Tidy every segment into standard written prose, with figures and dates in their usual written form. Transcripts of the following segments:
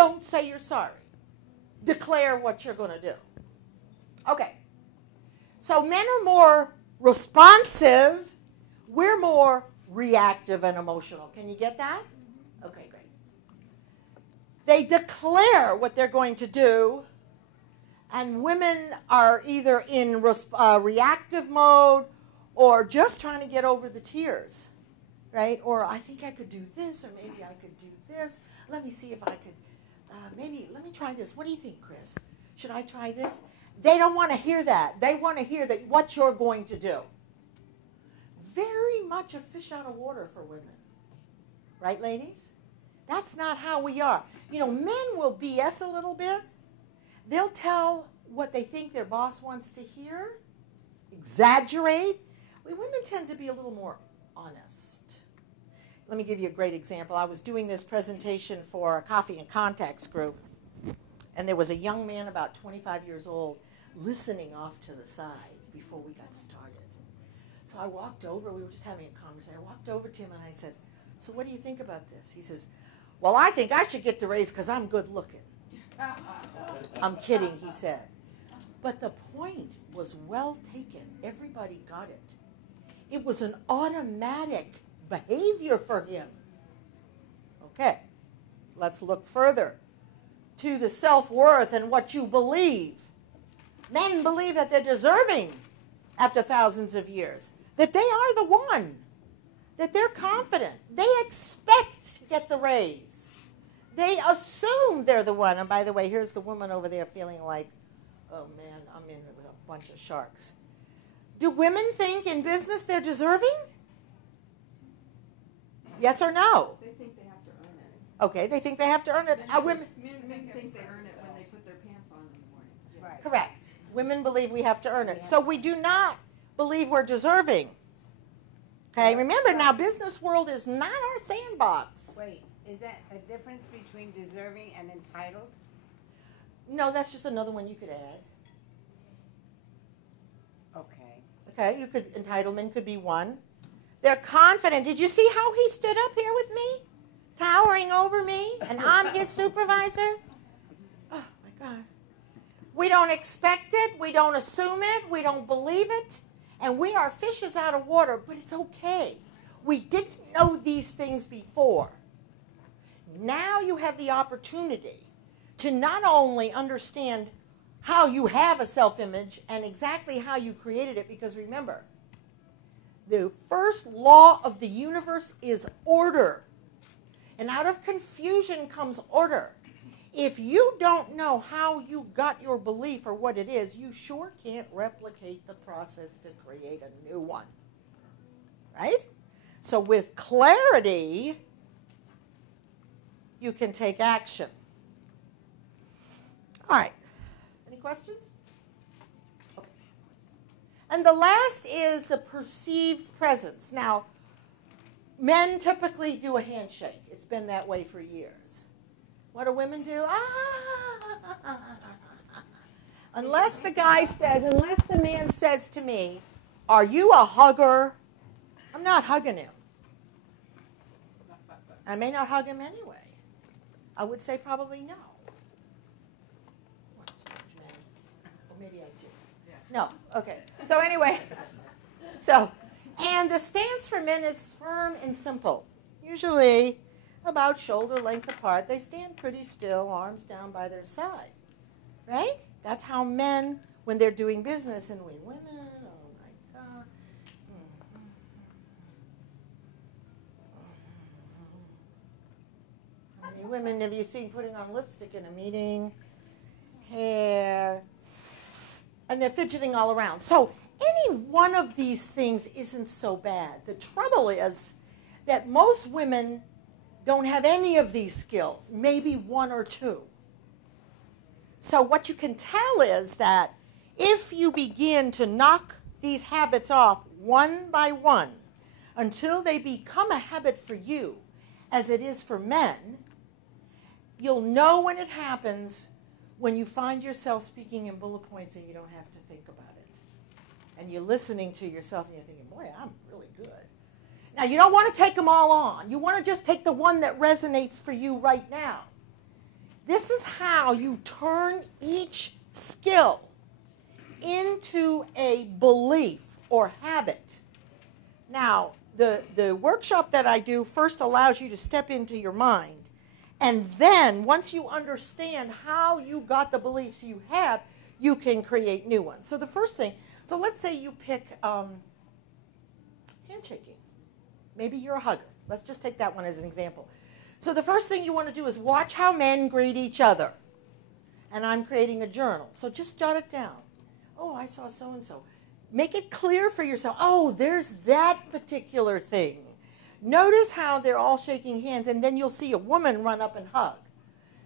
don't say you're sorry. Declare what you're going to do. Okay. So men are more responsive. We're more reactive and emotional. Can you get that? Okay, great. They declare what they're going to do, and women are either in reactive mode or just trying to get over the tears, right? Or I think I could do this, or maybe I could do this. Let me see if I could, let me try this. What do you think, Chris? Should I try this? They don't want to hear that. They want to hear that what you're going to do. Very much a fish out of water for women. Right, ladies? That's not how we are. You know, men will BS a little bit. They'll tell what they think their boss wants to hear, exaggerate. Women tend to be a little more honest. Let me give you a great example. I was doing this presentation for a coffee and contacts group, and there was a young man about 25 years old listening off to the side before we got started. So I walked over. We were just having a conversation. I walked over to him and I said, so what do you think about this? He says, well, I think I should get the raise because I'm good looking. I'm kidding, he said. But the point was well taken. Everybody got it. It was an automatic behavior for him. Okay, let's look further to the self-worth and what you believe. Men believe that they're deserving after thousands of years, that they are the one, that they're confident. They expect to get the raise. They assume they're the one. And by the way, here's the woman over there feeling like, oh man, I'm in with a bunch of sharks. Do women think in business they're deserving? Yes or no? They think they have to earn it. Okay, they think they have to earn it. Men think they earn it when they put their pants on in the morning. Right. Correct. Women believe we have to earn it. So we do not believe we're deserving. Okay, remember now, business world is not our sandbox. Wait, is that a difference between deserving and entitled? No, that's just another one you could add. Okay. Okay, entitlement could be one. They're confident. Did you see how he stood up here with me? Towering over me, and I'm his supervisor? Oh, my God. We don't expect it. We don't assume it. We don't believe it. And we are fishes out of water, but it's okay. We didn't know these things before. Now you have the opportunity to not only understand how you have a self-image and exactly how you created it, because remember, the first law of the universe is order. And out of confusion comes order. If you don't know how you got your belief or what it is, you sure can't replicate the process to create a new one. Right? So with clarity, you can take action. All right. Any questions? Okay. And the last is the perceived presence. Now, men typically do a handshake. It's been that way for years. What do women do? Unless the man says to me, are you a hugger? I'm not hugging him. I may not hug him anyway. I would say probably no. Or maybe I do. No, okay. So anyway, and the stance for men is firm and simple. Usually about shoulder length apart. They stand pretty still, arms down by their side. Right? That's how men, when they're doing business, and we women, oh my God. How many women have you seen putting on lipstick in a meeting? Hair. And they're fidgeting all around. So any one of these things isn't so bad. The trouble is that most women don't have any of these skills, maybe one or two. So what you can tell is that if you begin to knock these habits off one by one until they become a habit for you, as it is for men, you'll know when it happens when you find yourself speaking in bullet points and you don't have to think about it. And you're listening to yourself and you're thinking, boy, I'm really good. Now, you don't want to take them all on. You want to just take the one that resonates for you right now. This is how you turn each skill into a belief or habit. Now, the workshop that I do first allows you to step into your mind. And then, once you understand how you got the beliefs you have, you can create new ones. So the first thing, so let's say you pick handshaking. Maybe you're a hugger. Let's just take that one as an example. So the first thing you want to do is watch how men greet each other. And I'm creating a journal. So just jot it down. Oh, I saw so-and-so. Make it clear for yourself. Oh, there's that particular thing. Notice how they're all shaking hands, and then you'll see a woman run up and hug.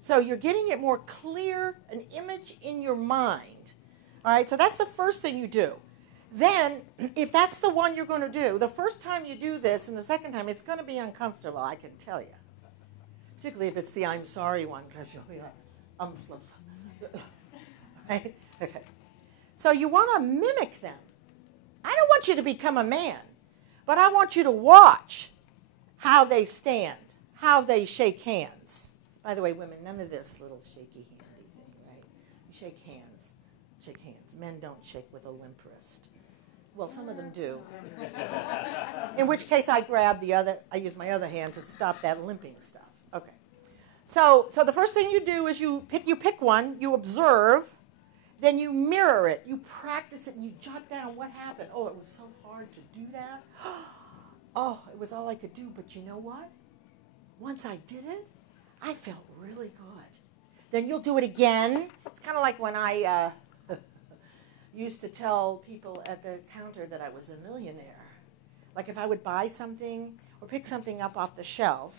So you're getting it more clear, an image in your mind. All right, so that's the first thing you do. Then, if that's the one you're going to do, the first time you do this and the second time, it's going to be uncomfortable, I can tell you. Particularly if it's the I'm sorry one, because you'll be like, right? Okay. So you want to mimic them. I don't want you to become a man, but I want you to watch how they stand, how they shake hands. By the way, women, none of this little shaky handy thing, right? You shake hands. Shake hands. Men don't shake with a limp wrist. Well, some of them do. In which case I use my other hand to stop that limping stuff. Okay. So the first thing you do is you pick one, you observe, then you mirror it, you practice it, and you jot down what happened. Oh, it was so hard to do that. Oh, it was all I could do, but you know what? Once I did it, I felt really good. Then you'll do it again. It's kind of like when I used to tell people at the counter that I was a millionaire. Like if I would buy something or pick something up off the shelf,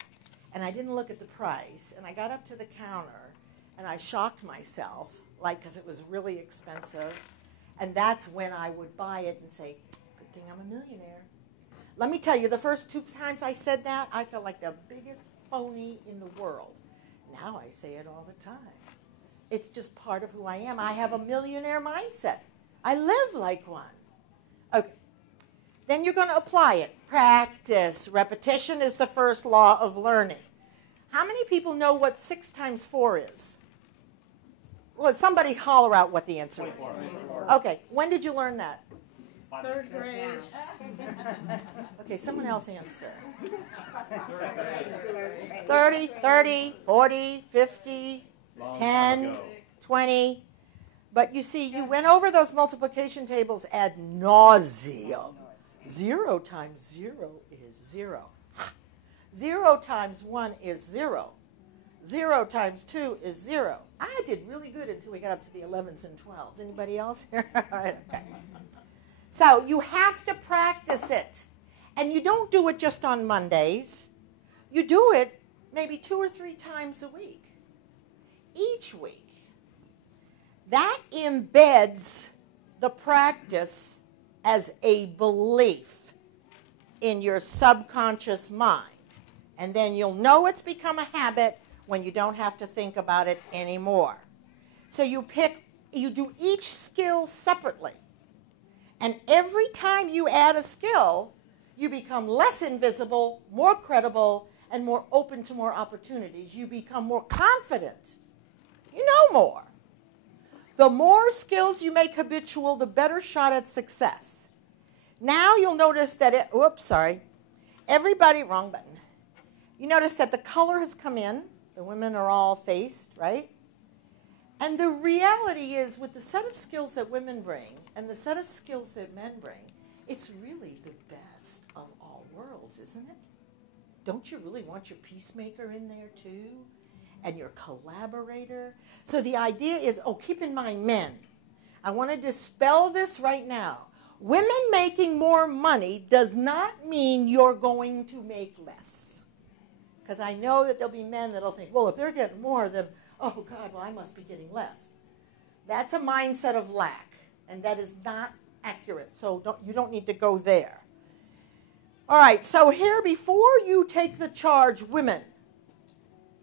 and I didn't look at the price, and I got up to the counter, and I shocked myself, because it was really expensive, and that's when I would buy it and say, good thing I'm a millionaire. Let me tell you, the first 2 times I said that, I felt like the biggest phony in the world. Now I say it all the time. It's just part of who I am. I have a millionaire mindset. I live like one. Okay. Then you're going to apply it. Practice. Repetition is the first law of learning. How many people know what 6 times 4 is? Well, somebody holler out what the answer is. Okay. When did you learn that? 3rd grade. Okay, someone else answer. 30, 40, 50, 10, 20. But you see, you went over those multiplication tables ad nauseum. 0 times 0 is 0. 0 times 1 is 0. 0 times 2 is 0. I did really good until we got up to the 11s and 12s. Anybody else here? All right, okay. So you have to practice it. And you don't do it just on Mondays. You do it maybe 2 or 3 times a week. Each week. That embeds the practice as a belief in your subconscious mind. And then you'll know it's become a habit when you don't have to think about it anymore. So you do each skill separately. And every time you add a skill, you become less invisible, more credible, and more open to more opportunities. You become more confident. You know more. The more skills you make habitual, the better shot at success. Now you'll notice that everybody, wrong button. You notice that the color has come in. The women are all faced, right? And the reality is, with the set of skills that women bring and the set of skills that men bring, it's really the best of all worlds, isn't it? Don't you really want your peacemaker in there too? And your collaborator? So the idea is, keep in mind, men. I want to dispel this right now. Women making more money does not mean you're going to make less. Because I know that there'll be men that'll think, well, if they're getting more, then, oh, God, well, I must be getting less. That's a mindset of lack, and that is not accurate. So you don't need to go there. All right, so here, before you take the charge, women,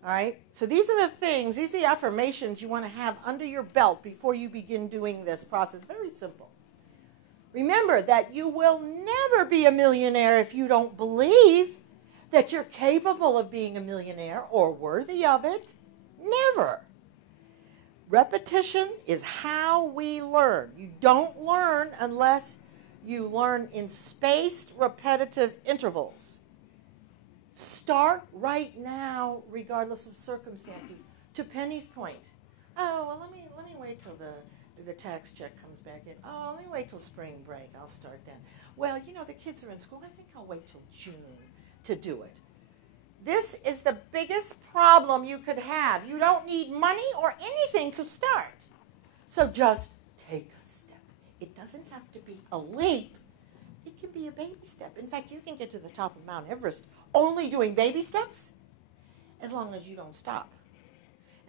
all right, so these are the things, these are the affirmations you want to have under your belt before you begin doing this process. Very simple. Remember that you will never be a millionaire if you don't believe that you're capable of being a millionaire or worthy of it. Never. Repetition is how we learn. You don't learn unless you learn in spaced, repetitive intervals. Start right now, regardless of circumstances. To Penny's point, oh, well, let me wait till the tax check comes back in. Oh, let me wait till spring break. I'll start then. Well, you know, the kids are in school. I think I'll wait till June to do it. This is the biggest problem you could have. You don't need money or anything to start. So just take a step. It doesn't have to be a leap. It can be a baby step. In fact, you can get to the top of Mount Everest only doing baby steps as long as you don't stop.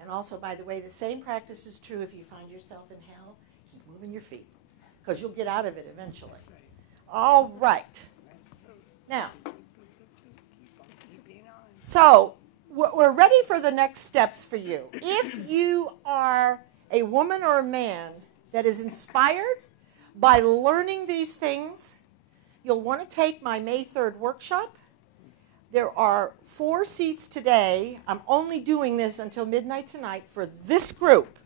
And also, by the way, the same practice is true if you find yourself in hell. Keep moving your feet because you'll get out of it eventually. All right. Now, so we're ready for the next steps for you. If you are a woman or a man that is inspired by learning these things, you'll want to take my May 3rd workshop. There are 4 seats today. I'm only doing this until midnight tonight for this group.